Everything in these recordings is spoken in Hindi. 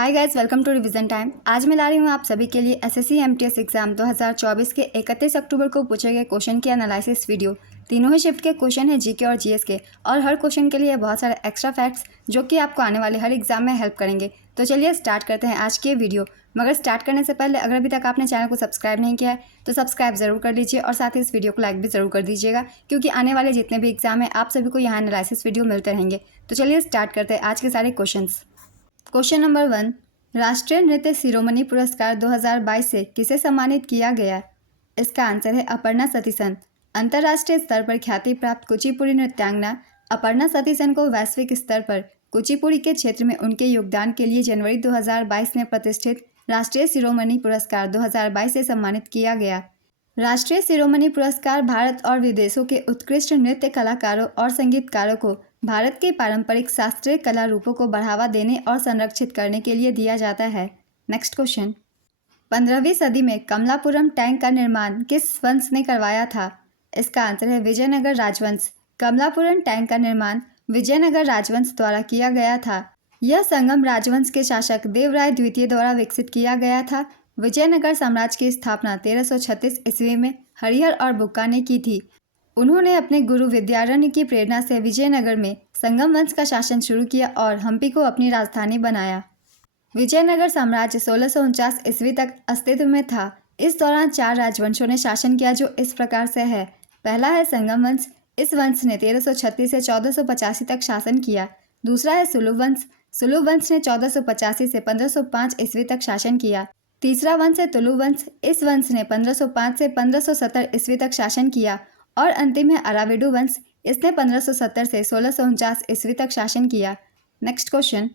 Hi guys, welcome to revision time. आज मैं ला रही हूँ आप सभी के लिए एसएससी एमटीएस एग्जाम 2024 के 31 अक्टूबर को पूछे गए क्वेश्चन के एनालिसिस वीडियो। तीनों ही शिफ्ट के क्वेश्चन है जीके और जीएस के, और हर क्वेश्चन के लिए बहुत सारे एक्स्ट्रा फैक्ट्स जो कि आपको आने वाले हर एग्जाम में हेल्प करेंगे। तो चलिए स्टार्ट करते हैं आज की वीडियो। मगर स्टार्ट करने से पहले अगर अभी तक आपने चैनल को सब्सक्राइब नहीं किया है तो सब्सक्राइब जरूर कर लीजिए और साथ ही इस वीडियो को लाइक भी जरूर कर दीजिएगा, क्योंकि आने वाले जितने भी एग्जाम हैं आप सभी को यहाँ एनालिसिस वीडियो मिलते रहेंगे। तो चलिए स्टार्ट करते हैं आज के सारे क्वेश्चन। क्वेश्चन नंबर 1, राष्ट्रीय नृत्य शिरोमणि पुरस्कार 2022 से किसे सम्मानित किया गया? इसका आंसर है अपर्णा सतीसन। अंतर्राष्ट्रीय स्तर पर ख्याति प्राप्त कुचिपुड़ी नृत्यांगना अपर्णा सतीसन को वैश्विक स्तर पर कुचिपुड़ी के क्षेत्र में उनके योगदान के लिए जनवरी 2022 में प्रतिष्ठित राष्ट्रीय शिरोमणि पुरस्कार 2022 से सम्मानित किया गया। राष्ट्रीय शिरोमणि पुरस्कार भारत और विदेशों के उत्कृष्ट नृत्य कलाकारों और संगीतकारों को भारत के पारंपरिक शास्त्रीय कला रूपों को बढ़ावा देने और संरक्षित करने के लिए दिया जाता है। नेक्स्ट क्वेश्चन, 15वीं सदी में कमलापुरम टैंक का निर्माण किस वंश ने करवाया था? इसका आंसर है विजयनगर राजवंश। कमलापुरम टैंक का निर्माण विजयनगर राजवंश द्वारा किया गया था। यह संगम राजवंश के शासक देवराय द्वितीय द्वारा विकसित किया गया था। विजयनगर साम्राज्य की स्थापना 1336 ईस्वी में हरिहर और बुक्का ने की थी। उन्होंने अपने गुरु विद्यारण्य की प्रेरणा से विजयनगर में संगम वंश का शासन शुरू किया और हम्पी को अपनी राजधानी बनाया। विजयनगर साम्राज्य 1649 ईस्वी तक अस्तित्व में था। इस दौरान 4 राजवंशों ने शासन किया, जो इस प्रकार से है। पहला है संगम वंश। इस वंश ने 1336 से 1485 तक शासन किया। दूसरा है सुलभ वंश। सुलभ वंश ने 1485 से 1505 ईस्वी तक शासन किया। तीसरा वंश है तुलु वंश। इस वंश ने 1505 से 1570 ईस्वी तक शासन किया। और अंतिम है अराविडु वंश। इसने 1570 से 1649 ईस्वी तक शासन किया। Next question,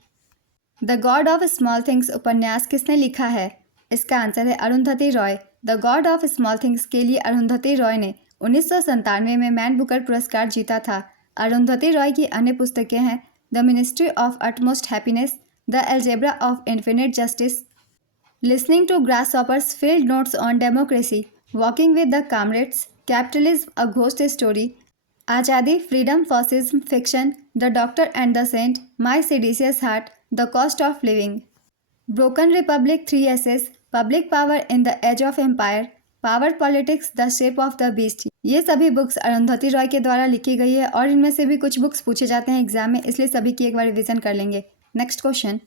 the God of small things उपन्यास किसने लिखा है? इसका आंसर है Arundhati Roy. The God of small things के लिए अरुंधति रॉय ने 1997 में मैन बुकर पुरस्कार जीता था। अरुंधति रॉय की अन्य पुस्तकें हैं the ministry of utmost happiness, the algebra of infinite justice, listening to grasshoppers, field notes on democracy, walking with the comrades, capitalism a ghost story, Azadi, freedom, fascism, fiction, the doctor and the saint, my seditious heart, the cost of living, broken republic, 3 essays, public power in the age of empire, power politics, the shape of the beast. ये सभी बुक्स अरुंधति रॉय के द्वारा लिखी गई है और इनमें से भी कुछ बुक्स पूछे जाते हैं एग्जाम में, इसलिए सभी की एक बार रिविजन कर लेंगे। नेक्स्ट क्वेश्चन,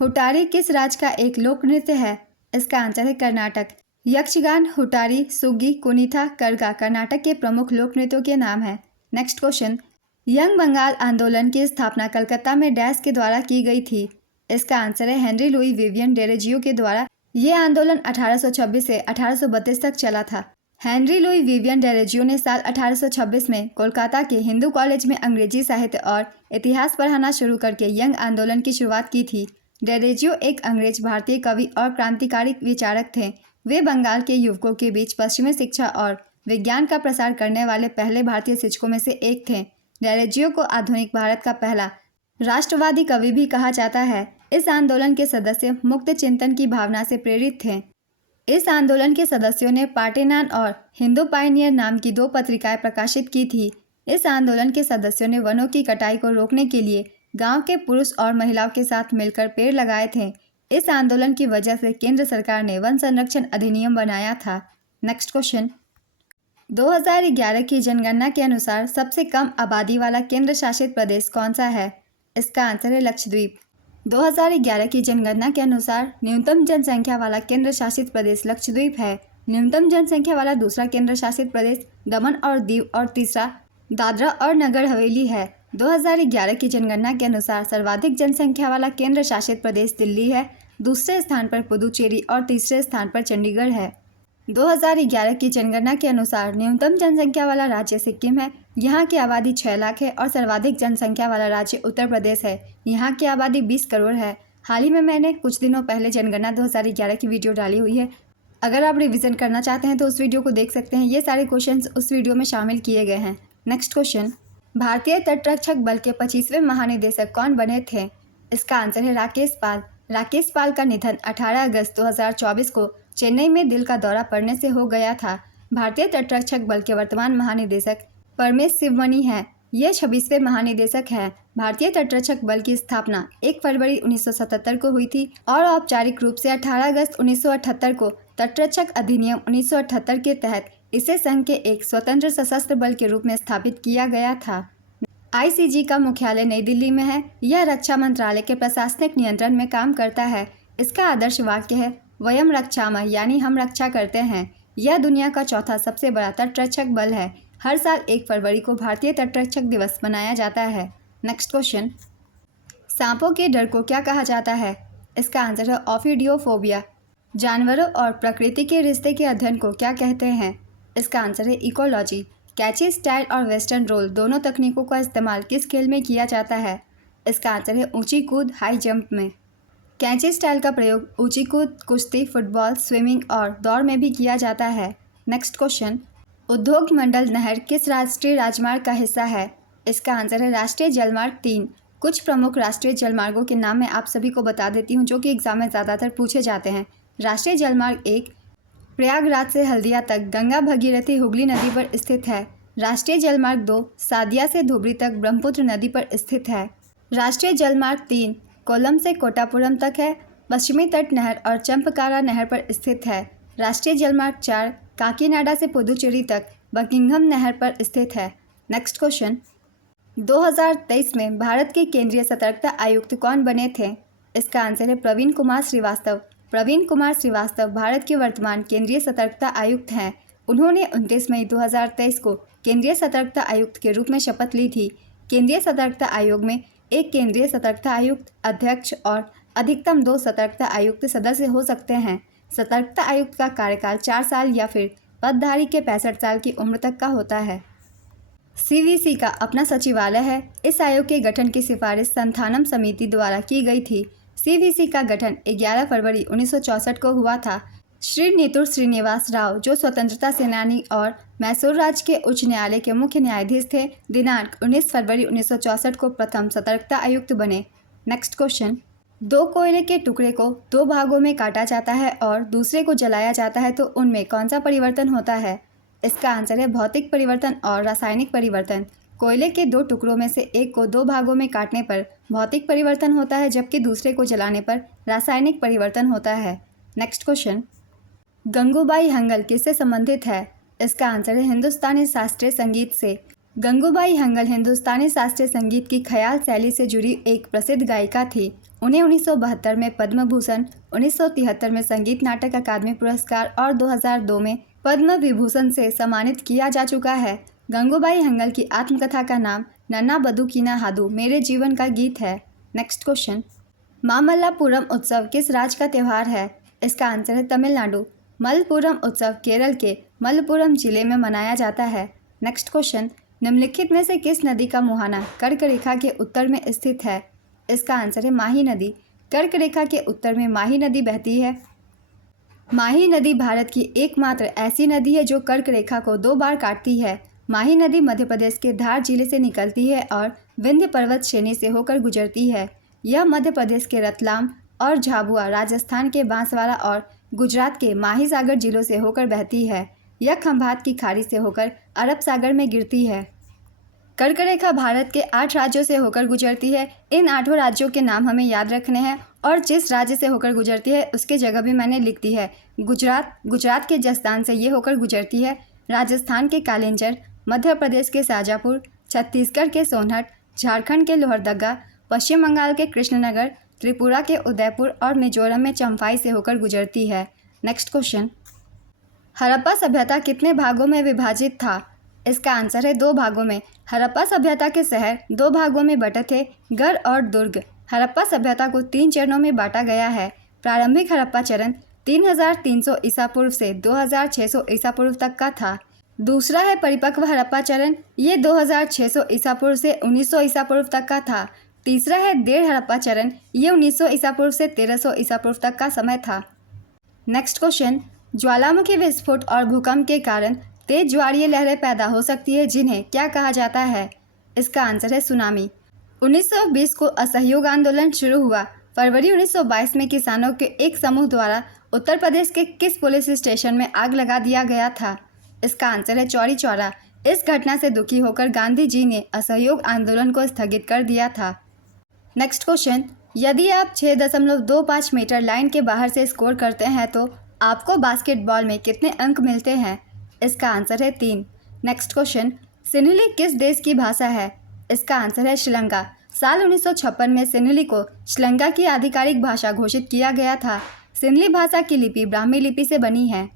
हुटारी किस राज्य का एक लोक नृत्य है? इसका आंसर है कर्नाटक। यक्षगान, हुटारी, सुग्गी, कुनीथा, करगा कर्नाटक के प्रमुख लोक नृत्यों के नाम हैं। नेक्स्ट क्वेश्चन, यंग बंगाल आंदोलन की स्थापना कलकत्ता में डैश के द्वारा की गई थी? इसका आंसर है हेनरी लुई विवियन डेरेजियो के द्वारा। ये आंदोलन 1826 से 1832 तक चला था। हेनरी लुई विवियन डेरेजियो ने साल 1826 में कोलकाता के हिंदू कॉलेज में अंग्रेजी साहित्य और इतिहास पढ़ाना शुरू करके यंग आंदोलन की शुरुआत की थी। डेरेजियो एक अंग्रेज भारतीय कवि और क्रांतिकारी विचारक थे। वे बंगाल के युवकों के बीच पश्चिमी शिक्षा और विज्ञान का प्रसार करने वाले पहले भारतीय शिक्षकों में से एक थे। डेरेजियो को आधुनिक भारत का पहला राष्ट्रवादी कवि भी कहा जाता है। इस आंदोलन के सदस्य मुक्त चिंतन की भावना से प्रेरित थे। इस आंदोलन के सदस्यों ने पार्टेनान और हिंदू पायनियर नाम की 2 पत्रिकाएं प्रकाशित की थी। इस आंदोलन के सदस्यों ने वनों की कटाई को रोकने के लिए गांव के पुरुष और महिलाओं के साथ मिलकर पेड़ लगाए थे। इस आंदोलन की वजह से केंद्र सरकार ने वन संरक्षण अधिनियम बनाया था। नेक्स्ट क्वेश्चन, 2011 की जनगणना के अनुसार सबसे कम आबादी वाला केंद्र शासित प्रदेश कौन सा है? इसका आंसर है लक्षद्वीप। 2011 की जनगणना के अनुसार न्यूनतम जनसंख्या वाला केंद्र शासित प्रदेश लक्षद्वीप है। न्यूनतम जनसंख्या वाला दूसरा केंद्र शासित प्रदेश दमन और दीव और तीसरा दादरा और नगर हवेली है। 2011 की जनगणना के अनुसार सर्वाधिक जनसंख्या वाला केंद्र शासित प्रदेश दिल्ली है। दूसरे स्थान पर पुदुचेरी और तीसरे स्थान पर चंडीगढ़ है। 2011 की जनगणना के अनुसार न्यूनतम जनसंख्या वाला राज्य सिक्किम है। यहाँ की आबादी 6 लाख है और सर्वाधिक जनसंख्या वाला राज्य उत्तर प्रदेश है। यहाँ की आबादी 20 करोड़ है। हाल ही में मैंने कुछ दिनों पहले जनगणना 2011 की वीडियो डाली हुई है। अगर आप रिवीजन करना चाहते हैं तो उस वीडियो को देख सकते हैं। ये सारे क्वेश्चंस उस वीडियो में शामिल किए गए हैं। नेक्स्ट क्वेश्चन, भारतीय तटरक्षक बल के 25वें महानिदेशक कौन बने थे? इसका आंसर है राकेश पाल। राकेश पाल का निधन 18 अगस्त 2024 को चेन्नई में दिल का दौरा पड़ने से हो गया था। भारतीय तटरक्षक बल के वर्तमान महानिदेशक परमेश शिवमणि हैं। ये 26वें महानिदेशक हैं। भारतीय तटरक्षक बल की स्थापना 1 फरवरी 1977 को हुई थी और औपचारिक रूप से 18 अगस्त 1978 को तटरक्षक अधिनियम 1978 के तहत इसे संघ के एक स्वतंत्र सशस्त्र बल के रूप में स्थापित किया गया था। आईसीजी का मुख्यालय नई दिल्ली में है। यह रक्षा मंत्रालय के प्रशासनिक नियंत्रण में काम करता है। इसका आदर्श वाक्य है वयम रक्षामः, यानी हम रक्षा करते हैं। यह दुनिया का चौथा सबसे बड़ा तटरक्षक बल है। हर साल 1 फरवरी को भारतीय तटरक्षक दिवस मनाया जाता है। नेक्स्ट क्वेश्चन, सांपों के डर को क्या कहा जाता है? इसका आंसर है ओफिडियोफोबिया। जानवरों और प्रकृति के रिश्ते के अध्ययन को क्या कहते हैं? इसका आंसर है इकोलॉजी। कैची स्टाइल और वेस्टर्न रोल दोनों तकनीकों का इस्तेमाल किस खेल में किया जाता है? इसका आंसर है ऊंची कूद हाई जंप में। कैची स्टाइल का प्रयोग ऊंची कूद, कुश्ती, फुटबॉल, स्विमिंग और दौड़ में भी किया जाता है। नेक्स्ट क्वेश्चन, उद्योग मंडल नहर किस राष्ट्रीय राजमार्ग का हिस्सा है? इसका आंसर है राष्ट्रीय जलमार्ग 3। कुछ प्रमुख राष्ट्रीय जलमार्गों के नाम मैं आप सभी को बता देती हूँ जो कि एग्जाम में ज़्यादातर पूछे जाते हैं। राष्ट्रीय जलमार्ग 1 प्रयागराज से हल्दिया तक गंगा भगीरथी हुगली नदी पर स्थित है। राष्ट्रीय जलमार्ग 2 सादिया से धुबरी तक ब्रह्मपुत्र नदी पर स्थित है। राष्ट्रीय जलमार्ग 3 कोल्लम से कोटापुरम तक है, पश्चिमी तट नहर और चंपकारा नहर पर स्थित है। राष्ट्रीय जलमार्ग 4 काकीनाडा से पुदुचेरी तक बकिंघम नहर पर स्थित है। नेक्स्ट क्वेश्चन, 2023 में भारत के केंद्रीय सतर्कता आयुक्त कौन बने थे? इसका आंसर है प्रवीण कुमार श्रीवास्तव। प्रवीण कुमार श्रीवास्तव भारत के वर्तमान केंद्रीय सतर्कता आयुक्त हैं। उन्होंने 29 मई 2023 को केंद्रीय सतर्कता आयुक्त के रूप में शपथ ली थी। केंद्रीय सतर्कता आयोग में एक केंद्रीय सतर्कता आयुक्त, अध्यक्ष और अधिकतम 2 सतर्कता आयुक्त सदस्य हो सकते हैं। सतर्कता आयुक्त का कार्यकाल 4 साल या फिर पदधारी के 65 साल की उम्र तक का होता है। सीवीसी का अपना सचिवालय है। इस आयोग के गठन की सिफारिश संथानम समिति द्वारा की गई थी। सीवीसी का गठन 11 फरवरी 1964 को हुआ था। श्री नेतुर श्रीनिवास राव, जो स्वतंत्रता सेनानी और मैसूर राज्य के उच्च न्यायालय के मुख्य न्यायाधीश थे, दिनांक 19 फरवरी 1964 को प्रथम सतर्कता आयुक्त बने। नेक्स्ट क्वेश्चन, 2 कोयले के टुकड़े को 2 भागों में काटा जाता है और दूसरे को जलाया जाता है तो उनमें कौन सा परिवर्तन होता है? इसका आंसर है भौतिक परिवर्तन और रासायनिक परिवर्तन। कोयले के 2 टुकड़ों में से एक को 2 भागों में काटने पर भौतिक परिवर्तन होता है, जबकि दूसरे को जलाने पर रासायनिक परिवर्तन होता है। नेक्स्ट क्वेश्चन, गंगूबाई हंगल किससे संबंधित है? इसका आंसर है हिंदुस्तानी शास्त्रीय संगीत से। गंगूबाई हंगल हिंदुस्तानी शास्त्रीय संगीत की ख्याल शैली से जुड़ी एक प्रसिद्ध गायिका थी। उन्हें 1972 में पद्म भूषण, 1973 में संगीत नाटक अकादमी पुरस्कार और 2002 में पद्म विभूषण से सम्मानित किया जा चुका है। गंगूबाई हंगल की आत्मकथा का नाम नन्ना बदुकीना हादू मेरे जीवन का गीत है। नेक्स्ट क्वेश्चन, मामल्लापुरम उत्सव किस राज्य का त्यौहार है? इसका आंसर है तमिलनाडु। मलपुरम उत्सव केरल के मलपुरम जिले में मनाया जाता है। नेक्स्ट क्वेश्चन, निम्नलिखित में से किस नदी का मुहाना कर्क रेखा के उत्तर में स्थित है? इसका आंसर है माही नदी। कर्क रेखा के उत्तर में माही नदी बहती है। माही नदी भारत की एकमात्र ऐसी नदी है जो कर्क रेखा को 2 बार काटती है। माही नदी मध्य प्रदेश के धार जिले से निकलती है और विंध्य पर्वत श्रेणी से होकर गुजरती है। यह मध्य प्रदेश के रतलाम और झाबुआ, राजस्थान के बांसवाड़ा और गुजरात के माही सागर जिलों से होकर बहती है। यह खंभात की खाड़ी से होकर अरब सागर में गिरती है। कर्क रेखा भारत के 8 राज्यों से होकर गुजरती है। इन 8 राज्यों के नाम हमें याद रखने हैं और जिस राज्य से होकर गुजरती है उसकी जगह भी मैंने लिख दी है। गुजरात के जसदान से ये होकर गुजरती है। राजस्थान के कालिंजर, मध्य प्रदेश के शाजापुर, छत्तीसगढ़ के सोनहट, झारखंड के लोहरदगा, पश्चिम बंगाल के कृष्णनगर, त्रिपुरा के उदयपुर और मिजोरम में चंफाई से होकर गुजरती है। नेक्स्ट क्वेश्चन, हड़प्पा सभ्यता कितने भागों में विभाजित था? इसका आंसर है 2 भागों में। हड़प्पा सभ्यता के शहर 2 भागों में बटे थे, गढ़ और दुर्ग। हड़प्पा सभ्यता को 3 चरणों में बांटा गया है। प्रारंभिक हड़प्पा चरण 3300 ईसा पूर्व से 2600 ईसा पूर्व तक का था। दूसरा है परिपक्व हड़प्पा चरण, ये 2600 ईसा पूर्व से 1900 ईसा पूर्व तक का था। तीसरा है डेढ़ हड़प्पा चरण, ये 1900 ईसा पूर्व से 1300 ईसा पूर्व तक का समय था। नेक्स्ट क्वेश्चन, ज्वालामुखी विस्फोट और भूकंप के कारण तेज ज्वारीय लहरें पैदा हो सकती है, जिन्हें क्या कहा जाता है? इसका आंसर है सुनामी। 1920 को असहयोग आंदोलन शुरू हुआ। फरवरी 1922 में किसानों के एक समूह द्वारा उत्तर प्रदेश के किस पुलिस स्टेशन में आग लगा दिया गया था? इसका आंसर है चौरी चौरा। इस घटना से दुखी होकर गांधी जी ने असहयोग आंदोलन को स्थगित कर दिया था। नेक्स्ट क्वेश्चन, यदि आप 6.25 मीटर लाइन के बाहर से स्कोर करते हैं तो आपको बास्केटबॉल में कितने अंक मिलते हैं? इसका आंसर है 3। नेक्स्ट क्वेश्चन, सिन्हली किस देश की भाषा है? इसका आंसर है श्रीलंका। साल 1956 में सिन्हली को श्रीलंका की आधिकारिक भाषा घोषित किया गया था। सिन्हली भाषा की लिपि ब्राह्मी लिपि से बनी है।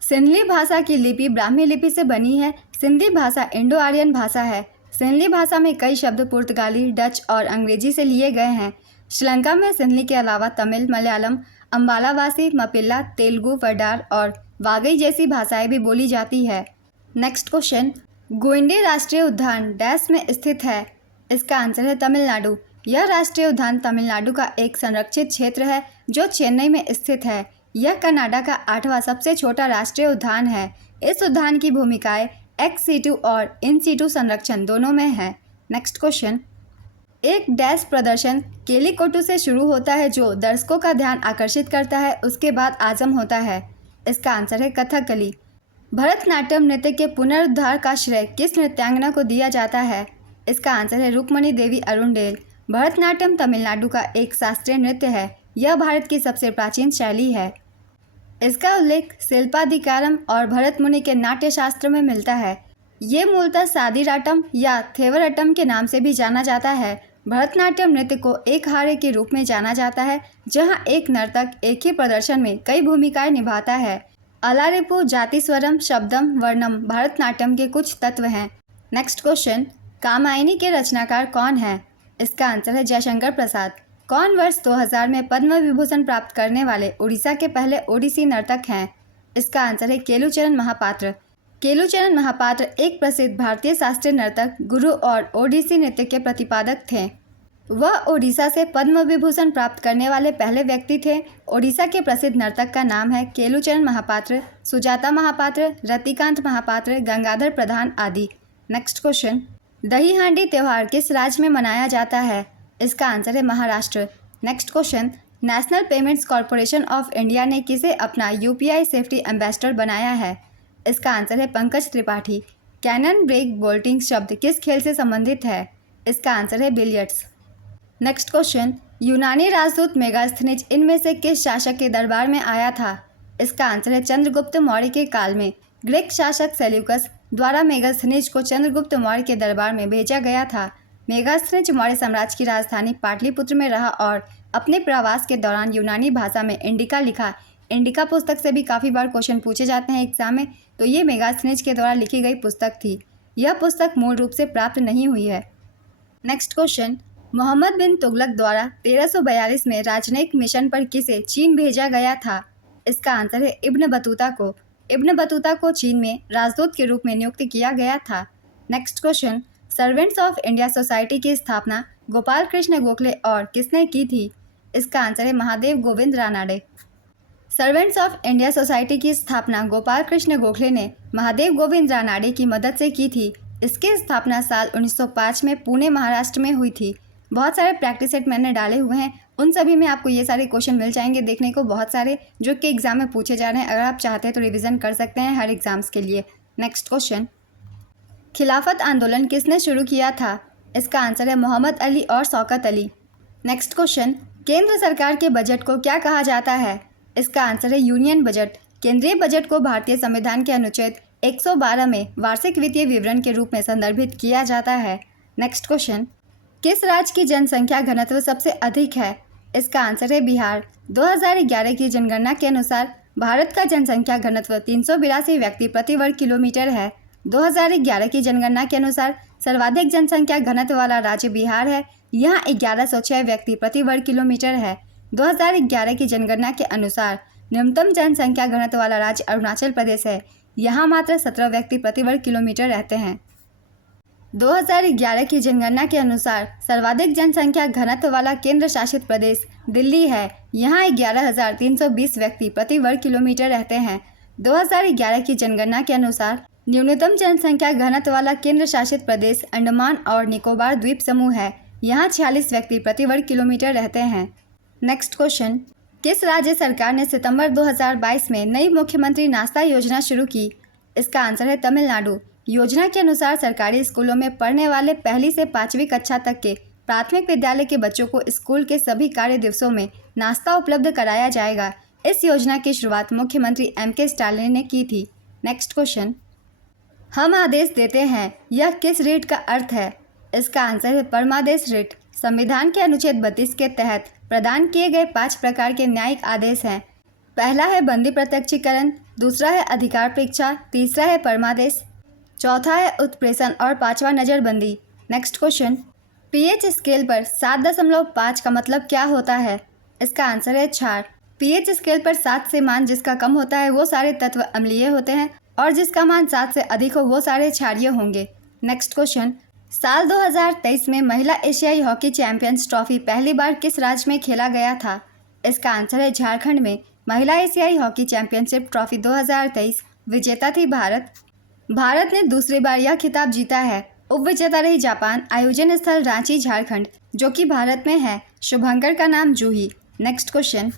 सिन्हली भाषा की लिपि ब्राह्मी लिपि से बनी है। सिंधी भाषा इंडो आर्यन भाषा है। सिन्हली भाषा में कई शब्द पुर्तगाली, डच और अंग्रेजी से लिए गए हैं। श्रीलंका में सिन्हली के अलावा तमिल, मलयालम, अम्बालावासी, मपिल्ला, तेलुगु, वडार और वागई जैसी भाषाएं भी बोली जाती है। नेक्स्ट क्वेश्चन, गोइंडे राष्ट्रीय उद्यान डैश में स्थित है? इसका आंसर है तमिलनाडु। यह राष्ट्रीय उद्यान तमिलनाडु का एक संरक्षित क्षेत्र है जो चेन्नई में स्थित है। यह कनाडा का 8वां सबसे छोटा राष्ट्रीय उद्यान है। इस उद्यान की भूमिकाएं एक्स सीटू और इन सीटू संरक्षण दोनों में है। नेक्स्ट क्वेश्चन, एक डैश प्रदर्शन केलीकोटू से शुरू होता है जो दर्शकों का ध्यान आकर्षित करता है, उसके बाद आजम होता है। इसका आंसर है कथकली। भरतनाट्यम नृत्य के पुनरुद्धार का श्रेय किस नृत्यांगना को दिया जाता है? इसका आंसर है रुक्मणी देवी अरुणडेल। भरतनाट्यम तमिलनाडु का एक शास्त्रीय नृत्य है। यह भारत की सबसे प्राचीन शैली है। इसका उल्लेख शिल्पाधिकारम और भरत मुनि के नाट्य शास्त्र में मिलता है। ये मूलतः सादीराटम या थेवरटम के नाम से भी जाना जाता है। भरतनाट्यम नृत्य को एक हारे के रूप में जाना जाता है, जहां एक नर्तक एक ही प्रदर्शन में कई भूमिकाएं निभाता है। अलारिपु, जातिस्वरम, शब्दम, वर्णम भरतनाट्यम के कुछ तत्व हैं। नेक्स्ट क्वेश्चन, कामायनी के रचनाकार कौन है? इसका आंसर है जयशंकर प्रसाद। कौन वर्ष 2000 में पद्म विभूषण प्राप्त करने वाले उड़ीसा के पहले ओडिसी नर्तक हैं? इसका आंसर है केलुचरण महापात्र। केलुचरण महापात्र एक प्रसिद्ध भारतीय शास्त्रीय नर्तक, गुरु और ओडिसी नृत्य के प्रतिपादक थे। वह ओडिशा से पद्म विभूषण प्राप्त करने वाले पहले व्यक्ति थे। ओडिशा के प्रसिद्ध नर्तक का नाम है केलुचरण महापात्र, सुजाता महापात्र, रतिकांत महापात्र, गंगाधर प्रधान आदि। नेक्स्ट क्वेश्चन, दही हांडी त्यौहार किस राज्य में मनाया जाता है? इसका आंसर है Maharashtra. Next question, national payments corporation of India ने किसे अपना यूपीआई सेफ्टी एम्बेसडर बनाया है? इसका आंसर है Pankaj Tripathi. Cannon break bolting शब्द किस खेल से संबंधित है? इसका आंसर है बिलियर्ड्स। नेक्स्ट क्वेश्चन, यूनानी राजदूत मेगास्थनीज इनमें से किस शासक के दरबार में आया था? इसका आंसर है चंद्रगुप्त मौर्य के काल में। ग्रीक शासक सेल्यूकस द्वारा मेगास्थनीज को चंद्रगुप्त मौर्य के दरबार में भेजा गया था। मेगास्थनीज मौर्य साम्राज्य की राजधानी पाटलिपुत्र में रहा और अपने प्रवास के दौरान यूनानी भाषा में इंडिका लिखा। इंडिका पुस्तक से भी काफ़ी बार क्वेश्चन पूछे जाते हैं एग्जाम में, तो ये मेगास्थनीज के द्वारा लिखी गई पुस्तक थी। यह पुस्तक मूल रूप से प्राप्त नहीं हुई है। नेक्स्ट क्वेश्चन, मोहम्मद बिन तुगलक द्वारा 1342 में राजनयिक मिशन पर किसे चीन भेजा गया था? इसका आंसर है इब्न बतूता को। इब्न बतूता को चीन में राजदूत के रूप में नियुक्त किया गया था। Next question, servants of India society की स्थापना गोपाल कृष्ण गोखले और किसने की थी? इसका आंसर है Mahadev Govind Ranade. Servants of India society की स्थापना गोपाल कृष्ण गोखले ने महादेव गोविंद रानाडे की मदद से की थी। इसकी स्थापना साल 1905 में पुणे महाराष्ट्र में हुई थी। बहुत सारे प्रैक्टिस सेट मैंने डाले हुए हैं, उन सभी में आपको ये सारे क्वेश्चन मिल जाएंगे देखने को, बहुत सारे जो कि एग्जाम में पूछे जा रहे हैं। अगर आप चाहते हैं तो रिवीजन कर सकते हैं हर एग्जाम्स के लिए। नेक्स्ट क्वेश्चन, खिलाफत आंदोलन किसने शुरू किया था? इसका आंसर है मोहम्मद अली और शौकत अली। नेक्स्ट क्वेश्चन, केंद्र सरकार के बजट को क्या कहा जाता है? इसका आंसर है यूनियन बजट। केंद्रीय बजट को भारतीय संविधान के अनुच्छेद 112 में वार्षिक वित्तीय विवरण के रूप में संदर्भित किया जाता है। नेक्स्ट क्वेश्चन, किस राज्य की जनसंख्या घनत्व सबसे अधिक है? इसका आंसर है बिहार। 2011 की जनगणना के अनुसार भारत का जनसंख्या घनत्व 382 व्यक्ति प्रति वर्ग किलोमीटर है। 2011 की जनगणना के अनुसार सर्वाधिक जनसंख्या घनत्व वाला राज्य बिहार है। यहाँ 1106 व्यक्ति प्रति वर्ग किलोमीटर है। 2011 की जनगणना के अनुसार न्यूनतम जनसंख्या घनत्व वाला राज्य अरुणाचल प्रदेश है। यहाँ मात्र 17 व्यक्ति प्रति वर्ग किलोमीटर रहते हैं। 2011 की जनगणना के अनुसार सर्वाधिक जनसंख्या घनत्व वाला केंद्र शासित प्रदेश दिल्ली है। यहाँ 11,320 व्यक्ति प्रति वर्ग किलोमीटर रहते हैं। 2011 की जनगणना के अनुसार न्यूनतम जनसंख्या घनत्व वाला केंद्र शासित प्रदेश अंडमान और निकोबार द्वीप समूह है। यहाँ 46 व्यक्ति प्रति वर्ग किलोमीटर रहते हैं। नेक्स्ट क्वेश्चन, किस राज्य सरकार ने सितंबर 2022 में नई मुख्यमंत्री नाश्ता योजना शुरू की? इसका आंसर है तमिलनाडु। योजना के अनुसार सरकारी स्कूलों में पढ़ने वाले पहली से 5वीं कक्षा तक के प्राथमिक विद्यालय के बच्चों को स्कूल के सभी कार्य दिवसों में नाश्ता उपलब्ध कराया जाएगा। इस योजना की शुरुआत मुख्यमंत्री M.K. स्टालिन ने की थी। नेक्स्ट क्वेश्चन, हम आदेश देते हैं, यह किस रिट का अर्थ है? इसका आंसर है परमादेश रिट। संविधान के अनुच्छेद 32 के तहत प्रदान किए गए 5 प्रकार के न्यायिक आदेश हैं। पहला है बंदी प्रत्यक्षीकरण, दूसरा है अधिकार परीक्षा, तीसरा है परमादेश, चौथा है उत्प्रेषण और पांचवा नज़रबंदी। नेक्स्ट क्वेश्चन, पीएच स्केल पर 7.5 का मतलब क्या होता है? इसका आंसर है क्षार। पीएच स्केल पर 7 से मान जिसका कम होता है वो सारे तत्व अम्लीय होते हैं और जिसका मान 7 से अधिक हो वो सारे क्षारीय होंगे। नेक्स्ट क्वेश्चन, साल 2023 में महिला एशियाई हॉकी चैंपियंस ट्रॉफी पहली बार किस राज्य में खेला गया था? इसका आंसर है झारखंड में। महिला एशियाई हॉकी चैंपियनशिप ट्रॉफी 2023 विजेता थी भारत। भारत ने दूसरी बार यह खिताब जीता है। उपविजेता रही जापान। आयोजन स्थल रांची झारखंड जो कि भारत में है। शुभंकर का नाम जूही। नेक्स्ट क्वेश्चन,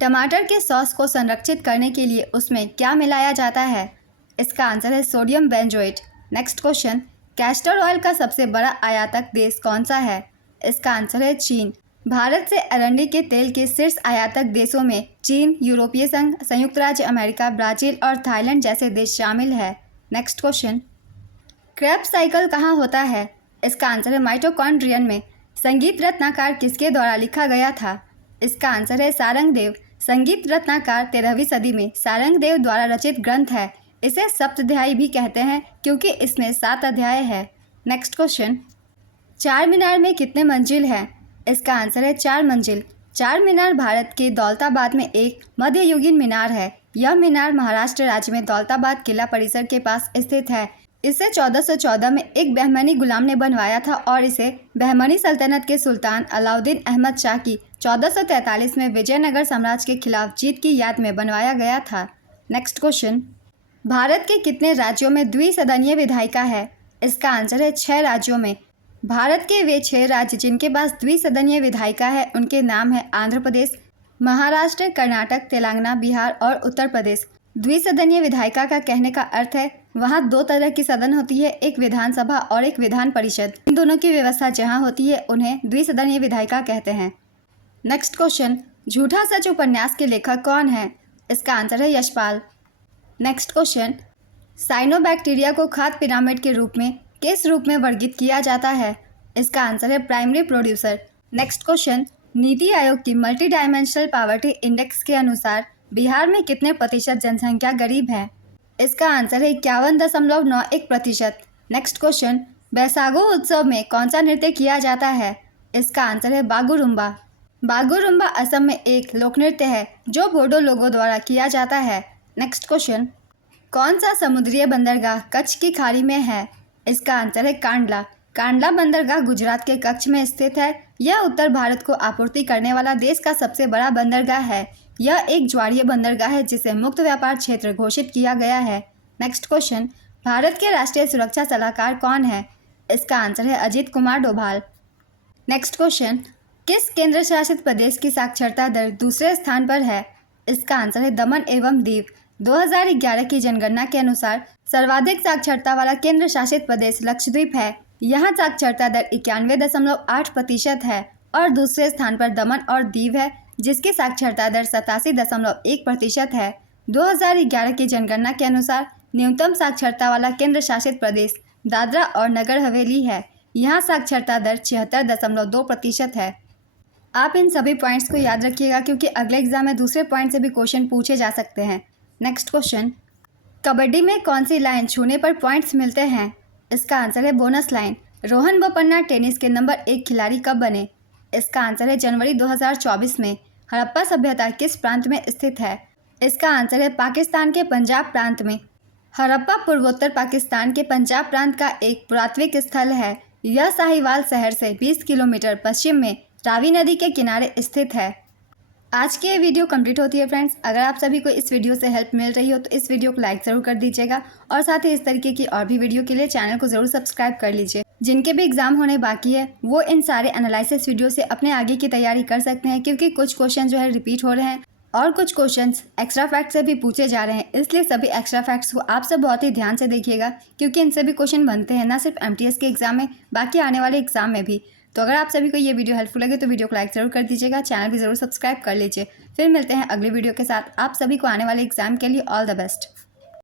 टमाटर के सॉस को संरक्षित करने के लिए उसमें क्या मिलाया जाता है? इसका आंसर है sodium benzoate. Next question, castor oil का सबसे बड़ा आयातक देश कौन सा है? इसका आंसर है चीन। भारत से अरंडी के तेल के शीर्ष आयातक देशों में चीन, यूरोपीय संघ, संयुक्त राज्य अमेरिका, ब्राज़ील और थाईलैंड जैसे देश शामिल है। नेक्स्ट क्वेश्चन, क्रेब्स साइकिल कहाँ होता है? इसका आंसर है माइटोकॉन्ड्रियन में। संगीत रत्नाकर किसके द्वारा लिखा गया था? इसका आंसर है सारंगदेव। संगीत रत्नाकर 13वीं सदी में सारंगदेव द्वारा रचित ग्रंथ है। इसे सप्तध्यायी भी कहते हैं क्योंकि इसमें 7 अध्याय है। नेक्स्ट क्वेश्चन, चार मीनार में कितने मंजिल हैं? इसका आंसर है 4 मंजिल। चार मीनार भारत के दौलताबाद में एक मध्ययुगीन मीनार है। यह मीनार महाराष्ट्र राज्य में दौलताबाद किला परिसर के पास स्थित है। इसे 1414 में एक बहमनी गुलाम ने बनवाया था और इसे बहमनी सल्तनत के सुल्तान अलाउद्दीन अहमद शाह की 1443 में विजयनगर साम्राज्य के खिलाफ जीत की याद में बनवाया गया था। नेक्स्ट क्वेश्चन, भारत के कितने राज्यों में द्विसदनीय विधायिका है? इसका आंसर है 6 राज्यों में। भारत के वे 6 राज्य जिनके पास द्विसदनीय विधायिका है उनके नाम है आंध्र प्रदेश, महाराष्ट्र, कर्नाटक, तेलंगाना, बिहार और उत्तर प्रदेश। द्विसदनीय विधायिका का कहने का अर्थ है वहाँ 2 तरह की सदन होती है, एक विधानसभा और एक विधान परिषद। इन दोनों की व्यवस्था जहाँ होती है उन्हें द्विसदनीय विधायिका कहते हैं। नेक्स्ट क्वेश्चन, झूठा सच उपन्यास के लेखक कौन है? इसका आंसर है यशपाल। नेक्स्ट क्वेश्चन, साइनोबैक्टीरिया को खाद्य पिरामिड के रूप में किस रूप में वर्गीकृत किया जाता है? इसका आंसर है primary producer. Next question, NITI Aayog की मल्टी डायमेंशनल पॉवर्टी इंडेक्स के अनुसार बिहार में कितने प्रतिशत जनसंख्या गरीब है? इसका आंसर है 51.91%। नेक्स्ट क्वेश्चन, बैसागो उत्सव में कौन सा नृत्य किया जाता है? इसका आंसर है बागुरुम्बा। बागुरुम्बा असम में एक लोक नृत्य है जो बोडो लोगों द्वारा किया जाता है। नेक्स्ट क्वेश्चन, कौन सा समुद्रीय बंदरगाह कच्छ की खाड़ी में है? इसका आंसर है कांडला। कांडला बंदरगाह गुजरात के कच्छ में स्थित है। यह उत्तर भारत को आपूर्ति करने वाला देश का सबसे बड़ा बंदरगाह है। यह एक ज्वारीय बंदरगाह है जिसे मुक्त व्यापार क्षेत्र घोषित किया गया है। नेक्स्ट क्वेश्चन, भारत के राष्ट्रीय सुरक्षा सलाहकार कौन है? इसका आंसर है अजीत कुमार डोभाल। नेक्स्ट क्वेश्चन, किस केंद्र शासित प्रदेश की साक्षरता दर दूसरे स्थान पर है? इसका आंसर है दमन एवं दीव। 2011 की जनगणना के अनुसार सर्वाधिक साक्षरता वाला केंद्र शासित प्रदेश लक्षद्वीप है। यहाँ साक्षरता दर 91.8% है और दूसरे स्थान पर दमन और दीव है जिसकी साक्षरता दर 87.1% है। 2011 की जनगणना के अनुसार न्यूनतम साक्षरता वाला केंद्र शासित प्रदेश दादरा और नगर हवेली है। यहाँ साक्षरता दर 76.2% है। आप इन सभी पॉइंट्स को याद रखिएगा क्योंकि अगले एग्जाम में दूसरे पॉइंट से भी क्वेश्चन पूछे जा सकते हैं। नेक्स्ट क्वेश्चन, कबड्डी में कौन सी लाइन छूने पर पॉइंट्स मिलते हैं? इसका आंसर है bonus line. Rohan Bopanna tennis के नंबर 1 खिलाड़ी कब बने? इसका आंसर है जनवरी 2024 में। हड़प्पा सभ्यता किस प्रांत में स्थित है? इसका आंसर है पाकिस्तान के पंजाब प्रांत में। हड़प्पा पूर्वोत्तर पाकिस्तान के पंजाब प्रांत का एक पुरातात्विक स्थल है। यह साहिवाल शहर से 20 किलोमीटर पश्चिम में रावी नदी के किनारे स्थित है। आज की ये वीडियो कंप्लीट होती है फ्रेंड्स। अगर आप सभी को इस वीडियो से हेल्प मिल रही हो तो इस वीडियो को लाइक ज़रूर कर दीजिएगा और साथ ही इस तरीके की और भी वीडियो के लिए चैनल को ज़रूर सब्सक्राइब कर लीजिए। जिनके भी एग्जाम होने बाकी है वो इन सारे एनालिसिस वीडियो से अपने आगे की तैयारी कर सकते हैं क्योंकि कुछ क्वेश्चन जो है रिपीट हो रहे हैं और कुछ क्वेश्चंस एक्स्ट्रा फैक्ट से भी पूछे जा रहे हैं, इसलिए सभी एक्स्ट्रा फैक्ट्स को आप सब बहुत ही ध्यान से देखिएगा, क्योंकि इनसे भी क्वेश्चन बनते हैं ना सिर्फ एमटीएस के एग्जाम में, बाकी आने वाले एग्जाम में भी। तो अगर आप सभी को ये वीडियो हेल्पफुल लगे तो वीडियो को लाइक ज़रूर कर दीजिएगा, चैनल भी ज़रूर सब्सक्राइब कर लीजिए। फिर मिलते हैं अगली वीडियो के साथ। आप सभी को आने वाले एग्जाम के लिए ऑल द बेस्ट।